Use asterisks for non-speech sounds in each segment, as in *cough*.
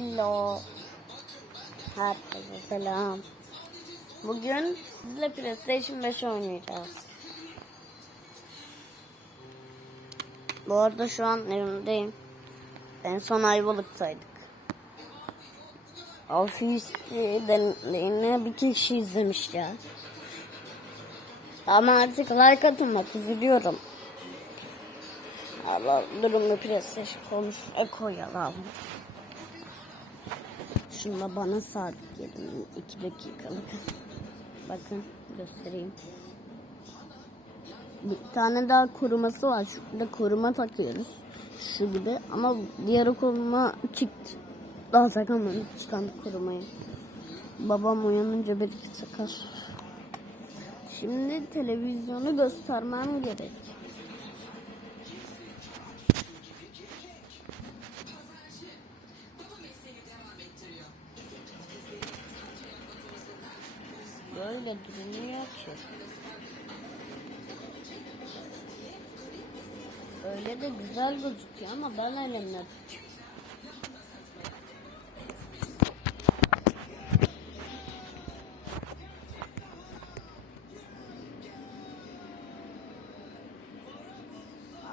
Hello. Herkese selam. Bugün sizle PlayStation 5 oynayacağız. Bu arada şu an evimdeyim. En son Ayvalık'taydık. Ofis deneyini bir kişi izlemiş ya. Ama artık like atmak üzülüyorum. Allah durumda PlayStation konuş. Eko yalan. Şunu bana sabitledim. 2 dakikalık. Bakın göstereyim. Bir tane daha koruması var. Şurada koruma takıyoruz. Şu gibi. Ama diğer koruma çıktı. Daha takamadım çıkan korumayı. Babam uyanınca bir takar. Şimdi televizyonu göstermem gerek. Böyle durmuyor ki. Öyle de güzel gözüküyor ama ben elimle tutuyorum.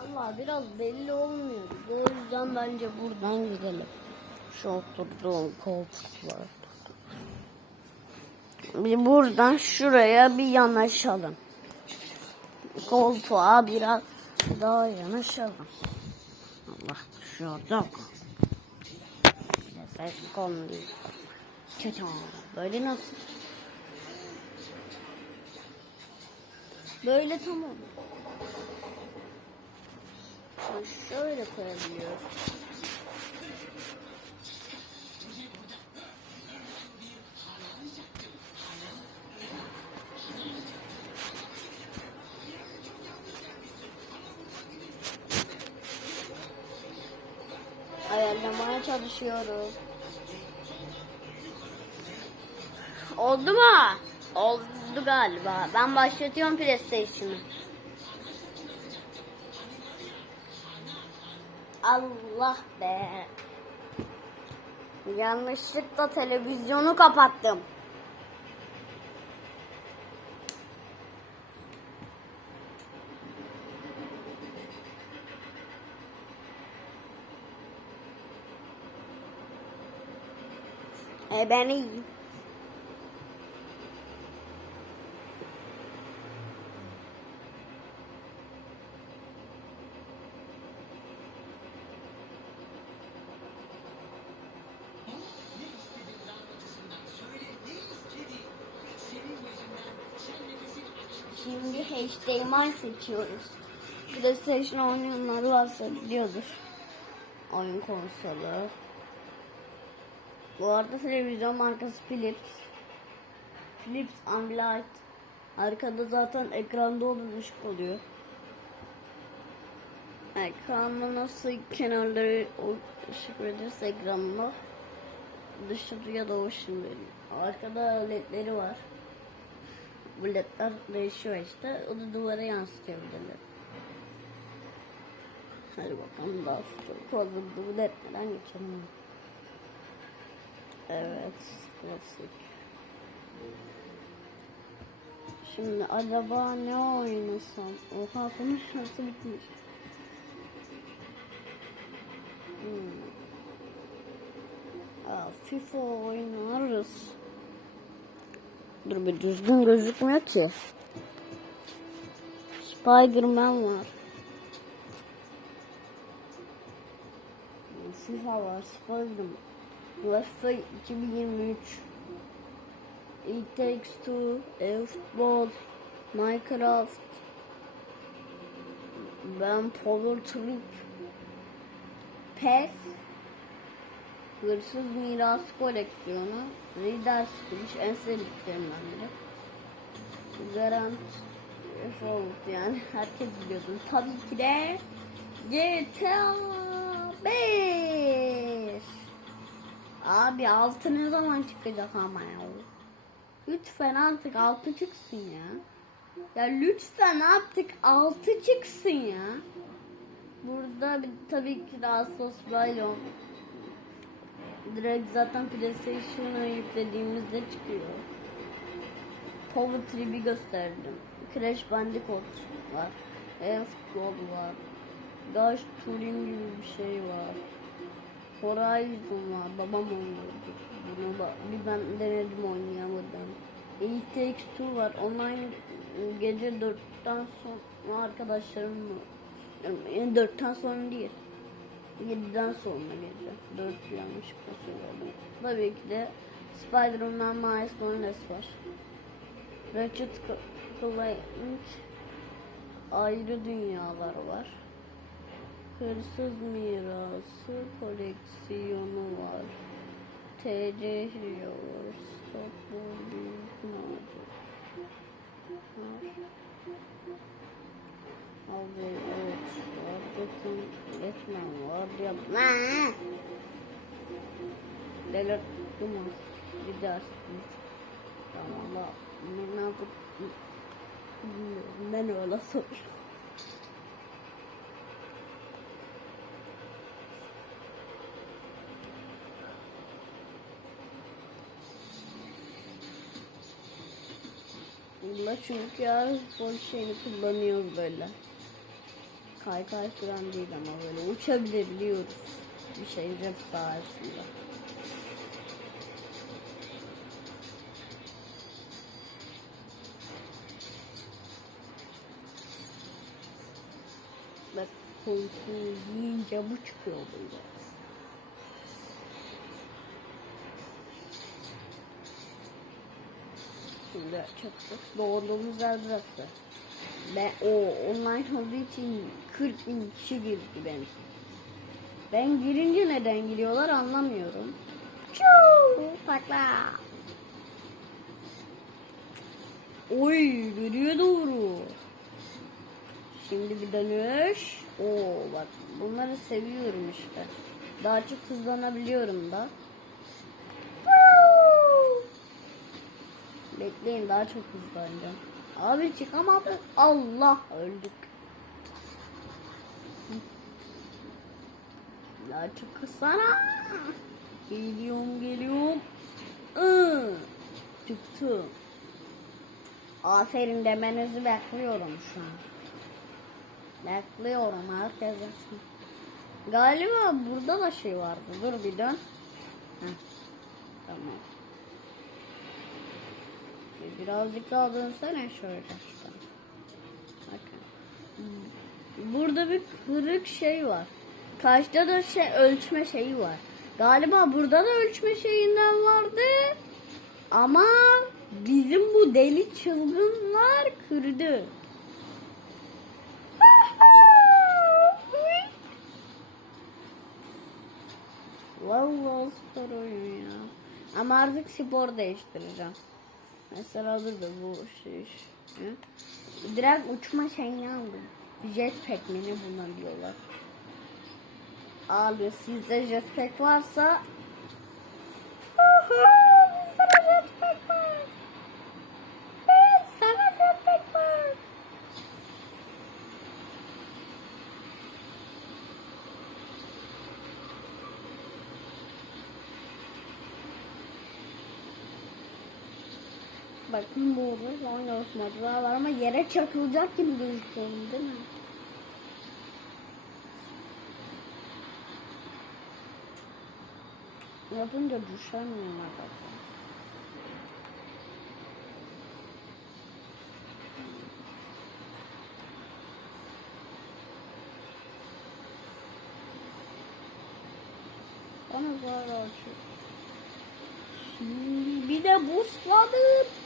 Allah biraz belli olmuyor. O yüzden bence buradan gidelim. Şu oturduğum koltuklar. Bir buradan şuraya bir yanaşalım. Koltuğa biraz daha yanaşalım. Allah düşüyorduk. Ses kombi. Böyle nasıl? Böyle tamam. Şöyle koyabiliyoruz. Ayarlamaya çalışıyorum. Oldu mu? Oldu galiba. Ben başlatıyorum PlayStation'ı. Allah be. Yanlışlıkla televizyonu kapattım. E ben iyiyim. Şimdi HDMI seçiyoruz. PlayStation oynayanlar varsa biliyordur. Oyun konsolu. Bu arada televizyon markası Philips. Philips Ambilight. Arkada zaten ekranda olan ışık oluyor. Ekranda nasıl kenarları ışık verirse ekranla dışarıya ışık veriyor. Arkada ledleri var. Bu ledler değişiyor işte. O da duvara yansıtıyor bir de. Hadi bakalım daha fazla bu ledlerden geçelim. Evet, klasik. Şimdi acaba ne oynasam? Oha bunun bitmiş. Hmm. FIFA oynarız. Dur bir düzgün gözükmüyor ki. Spiderman var. FIFA var, Spiderman. UEFA 2023 It Takes Two Football Minecraft. Ben Power Trip. PES. Hırsız Miras Koleksiyonu. Reader's Squish en sevdiklerimden biri. Garant Fallout yani. *laughs* Herkes biliyordu. Tabii ki de GTA 5 Abi altı ne zaman çıkacak ama ya? Lütfen artık altı çıksın ya. Ya lütfen artık altı çıksın ya. Burada tabii ki de Asos Baylon. Direkt zaten PlayStation'a yüklediğimizde çıkıyor. Power Trip'i gösterdim. Crash Bandicoot var. F-Gold var. Dash Turing gibi bir şey var. Horizon var. Babam oynuyordu. Bunu bir ben denedim oynayamadım. It Takes Two var. Online e, gece 4'ten sonra arkadaşlarımla yani 4'ten sonra değil. 7'den sonra gece. 4 yanlışlıkla söyledim. Tabii ki de Spider-Man Miles Morales var. Ratchet Clank ayrı dünyalar var. Hırsız mirası koleksiyonu var. TC var. Stopboard büyük var. Abi evet var. Bütün Batman var. Ya. Aa! Delirttim. Bir sıkıntı. Tamam ne yapıp. Ben öyle soruyorum. Bunda çünkü ya spor şeyini kullanıyoruz böyle. Kaykay falan değil ama böyle uçabilebiliyoruz. Bir şey cep sayesinde. Bak koltuğu yiyince bu çıkıyor böyle. Şimdi çıktık. Doğduğumuz yer burası. Ben o online olduğu için 40 bin kişi girdi ben. Ben girince neden giriyorlar anlamıyorum. Çuu, takla. Oy, geriye doğru. Şimdi bir dönüş. Oo bak bunları seviyorum işte. Daha çok hızlanabiliyorum da. Bekleyin daha çok hızlanacağım. Abi çıkamadım. Allah öldük. Daha çok hızlana. Geliyorum geliyorum. Iı, çıktı. Aferin demenizi bekliyorum şu an. Bekliyorum herkes. Galiba burada da şey vardı. Dur bir dön. Heh. Tamam. Bir- Birazcık daha dönsene şöyle işte. Bakın. Burada bir kırık şey var. Karşıda da şey ölçme şeyi var. Galiba burada da ölçme şeyinden vardı. Ama bizim bu deli çılgınlar kırdı. *laughs* Vallahi spor oyun ya. Ama artık spor değiştireceğim. Mesela da bu şey. Direkt uçma şeyini aldım. Jetpack mi ne buna diyorlar. Abi sizde jetpack varsa Bizde jetpack var. Bizde jetpack var. Bakın burada şu an yarışmacılar var ama yere çakılacak gibi gözüküyorum değil mi? Yapınca miyim acaba? Bana zarar açıyor. Bir de busladım. Allah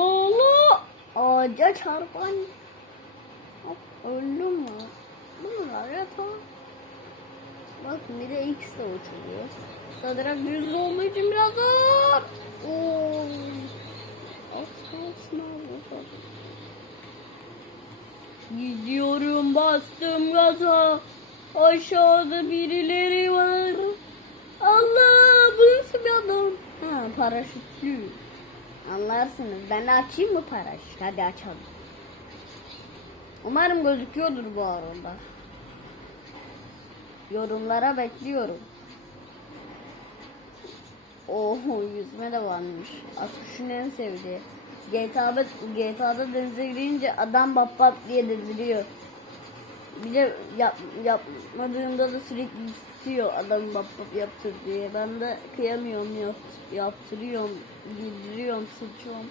Allah. Ağaca çarpan. Hop, öldüm mü? Bunlar yapar. Bak bir de X de uçuruyor. Sanırım düz olduğu için biraz zor. Oo. Gidiyorum bastım gaza. Aşağıda birileri var. Allah bu nasıl bir adam? Ha paraşütlü. Anlarsınız. Ben açayım mı paraşüt? Hadi açalım. Umarım gözüküyordur bu arada. Yorumlara bekliyorum. Oho yüzme de varmış. Askuş'un en sevdiği. GTA'da, GTA'da denize girince adam bap bap diye deliriyor. Bir de yap, yapmadığında da sürekli istiyor adam bap bap yaptır diye. Ben de kıyamıyorum yap, yaptırıyorum, bildiriyorum, sıçıyorum.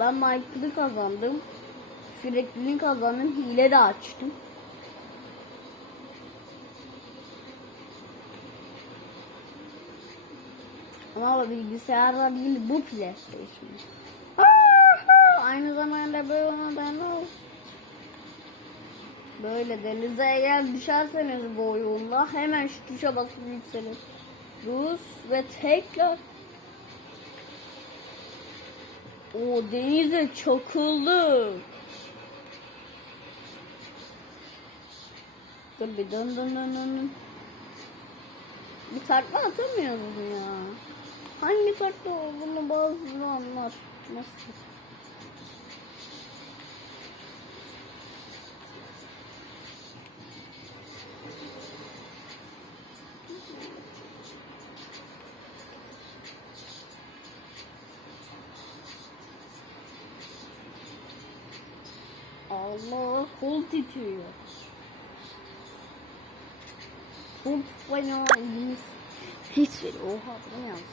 Ben Michael'ı kazandım. Sürekliliğini kazandım. Hile de açtım. Ama bilgisayarda değil bu PlayStation. Aynı zamanda böyle ona ben de Böyle denize eğer düşerseniz bu oyunda hemen şu tuşa basıp yükselir. Rus ve tekrar o denize çakıldı. Dur bir dön dön dön dön. Bir kartla atamıyoruz ya. Hangi kartla olduğunu bazıları anlar. Nasıl? Allah kol titriyor. Fena elimiz. Hiç şey. Oha bu ne yaptın?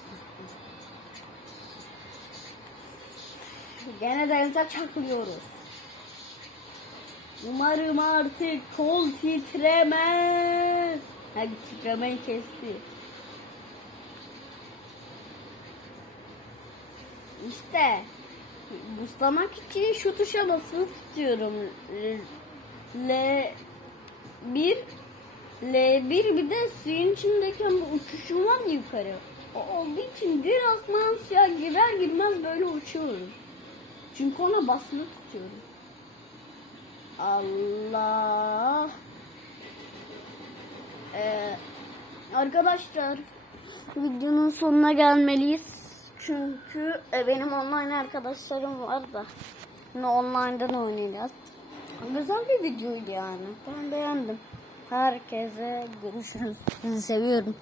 Gene denize çakılıyoruz. Umarım artık kol titremez. Hadi titremeyi kesti. İşte buslamak için şu tuşa basılı tutuyorum. L1 L1 bir de suyun içindeyken bu uçuşum var ya yukarı. O olduğu için biraz suya girer girmez böyle uçuyorum. Çünkü ona basılı tutuyorum. Allah. Ee, arkadaşlar videonun sonuna gelmeliyiz. Çünkü e, benim online arkadaşlarım var da. Yine online'dan oynayacağız. Güzel bir videoydu yani. Ben beğendim. Herkese görüşürüz. Sizi seviyorum.